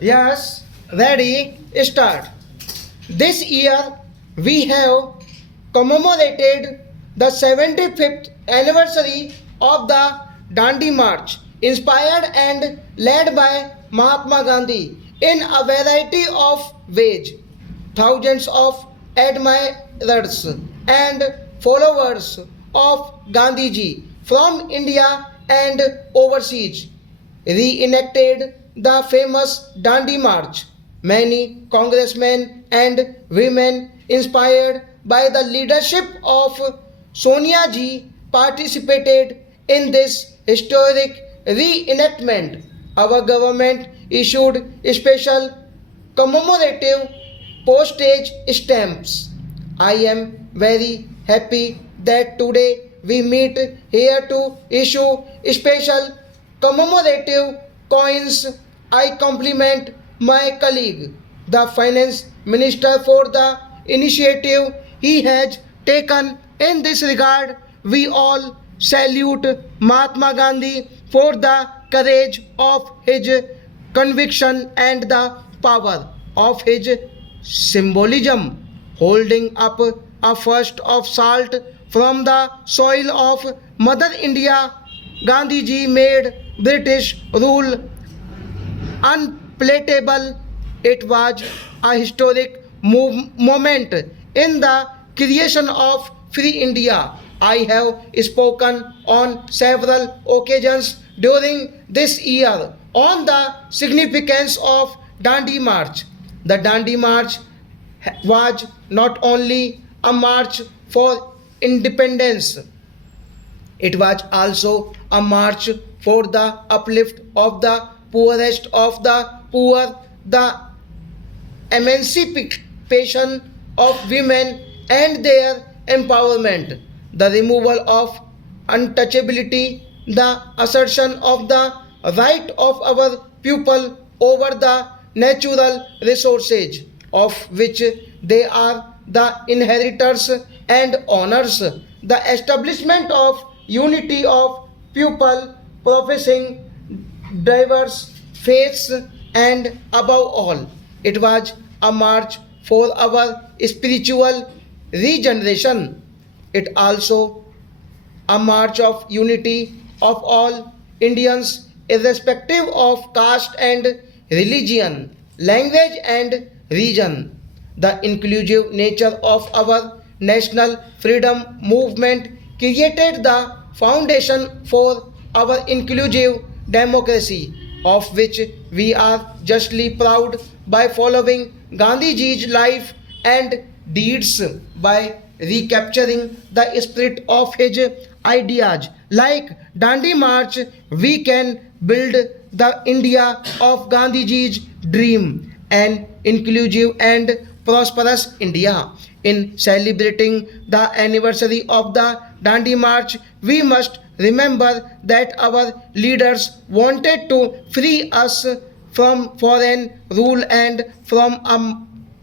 Yes, ready, start. This year we have commemorated the 75th anniversary of the Dandi March, inspired and led by Mahatma Gandhi in a variety of ways. Thousands of admirers and followers of Gandhiji from India and overseas reenacted the famous Dandi March. Many congressmen and women inspired by the leadership of Sonia Ji participated in this historic reenactment. Our government issued special commemorative postage stamps. I am very happy that today we meet here to issue special commemorative coins. I compliment my colleague, the finance minister, for the initiative he has taken in this regard. We all salute Mahatma Gandhi for the courage of his conviction and the power of his symbolism, holding up a first of salt from the soil of Mother India. Gandhiji made British rule unpalatable. It was a historic moment in the creation of Free India. I have spoken on several occasions during this year on the significance of Dandi March. The Dandi March was not only a march for independence, it was also a march for the uplift of the poorest of the poor, the emancipation of women and their empowerment, the removal of untouchability, the assertion of the right of our people over the natural resources of which they are the inheritors and owners, the establishment of unity of people professing diverse faiths, and above all, it was a march for our spiritual regeneration. It also a march of unity of all Indians, irrespective of caste and religion, language and region. The inclusive nature of our national freedom movement created the foundation for our inclusive democracy, of which we are justly proud. By following Gandhiji's life and deeds, by recapturing the spirit of his ideas like Dandi March, we can build the India of Gandhiji's dream, an inclusive and prosperous India. In celebrating the anniversary of the Dandi March, we must remember that our leaders wanted to free us from foreign rule and from a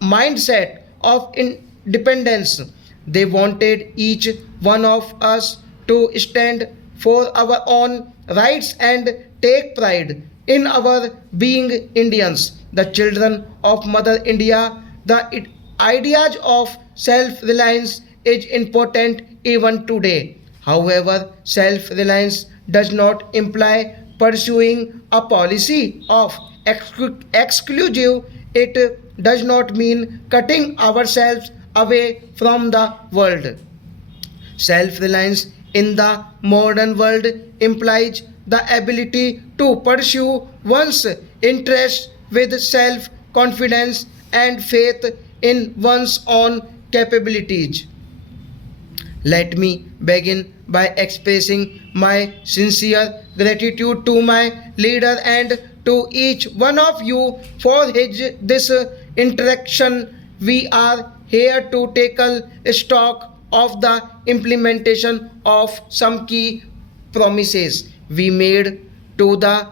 mindset of independence. They wanted each one of us to stand for our own rights and take pride in our being Indians, the children of Mother India. The ideas of self reliance is important even today. However, self reliance does not imply pursuing a policy of exclusive. It does not mean cutting ourselves away from the world. Self reliance in the modern world implies the ability to pursue one's interests with self confidence and faith in one's own capabilities. Let me begin by expressing my sincere gratitude to my leader and to each one of you for this interaction. We are here to take a stock of the implementation of some key promises we made to the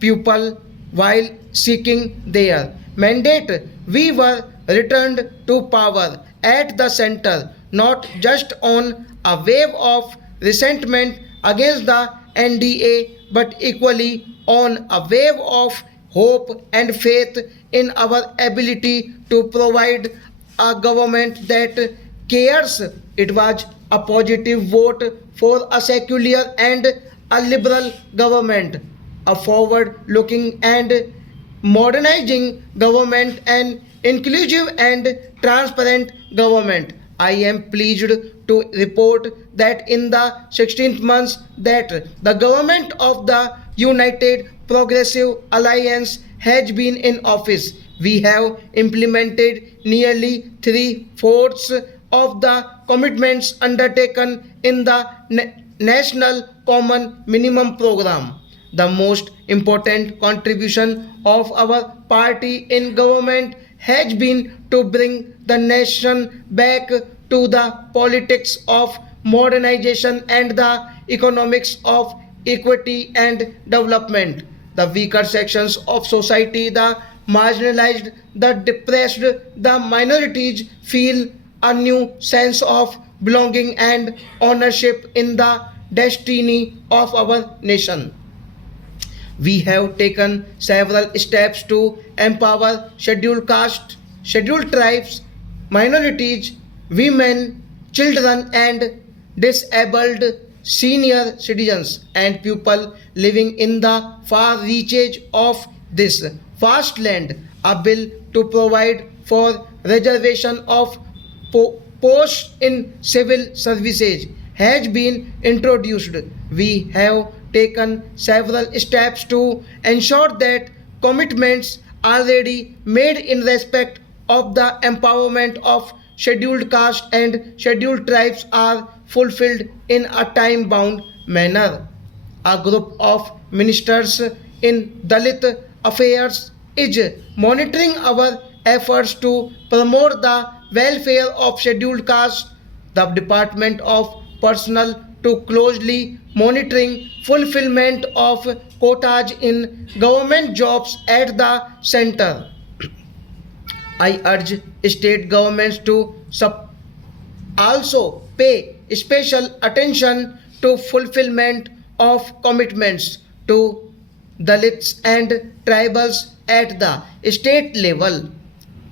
people while seeking their mandate. We were returned to power at the center, not just on a wave of resentment against the NDA, but equally on a wave of hope and faith in our ability to provide a government that cares. It was a positive vote for a secular and a liberal government, a forward looking and modernizing government, and inclusive and transparent government. I am pleased to report that in the 16th months that the government of the United Progressive Alliance has been in office, we have implemented nearly three-fourths of the commitments undertaken in the National Common Minimum Program. The most important contribution of our party in government has been to bring the nation back to the politics of modernization and the economics of equity and development. The weaker sections of society, the marginalized, the depressed, the minorities feel a new sense of belonging and ownership in the destiny of our nation. We have taken several steps to empower scheduled caste, scheduled tribes, minorities, women, children, and disabled senior citizens and people living in the far reaches of this vast land. A bill to provide for reservation of posts in civil services has been introduced. We have taken several steps to ensure that commitments already made in respect of the empowerment of scheduled caste and scheduled tribes are fulfilled in a time bound manner. A group of ministers in Dalit affairs is monitoring our efforts to promote the welfare of scheduled caste. The Department of Personnel to closely monitoring fulfillment of quotas in government jobs at the center. I urge state governments to also pay special attention to fulfillment of commitments to Dalits and tribals at the state level.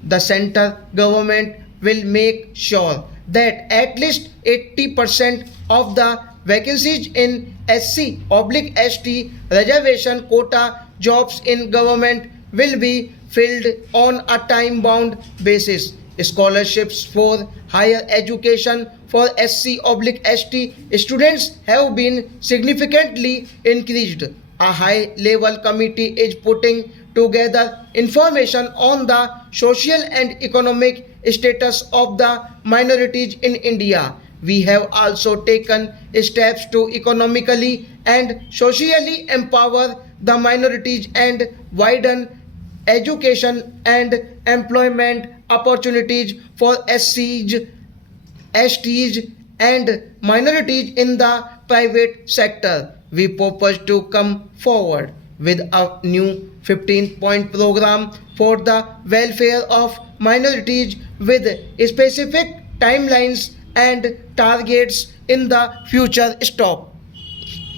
The center government will make sure that at least 80% of the vacancies in SC/ST reservation quota jobs in government will be filled on a time-bound basis. Scholarships for higher education for SC/ST students have been significantly increased. A high-level committee is putting together information on the social and economic status of the minorities in India. We have also taken steps to economically and socially empower the minorities and widen education and employment opportunities for SCs, STs, and minorities in the private sector. We propose to come forward with a new 15-point program for the welfare of minorities with specific timelines and targets in the future. Stop.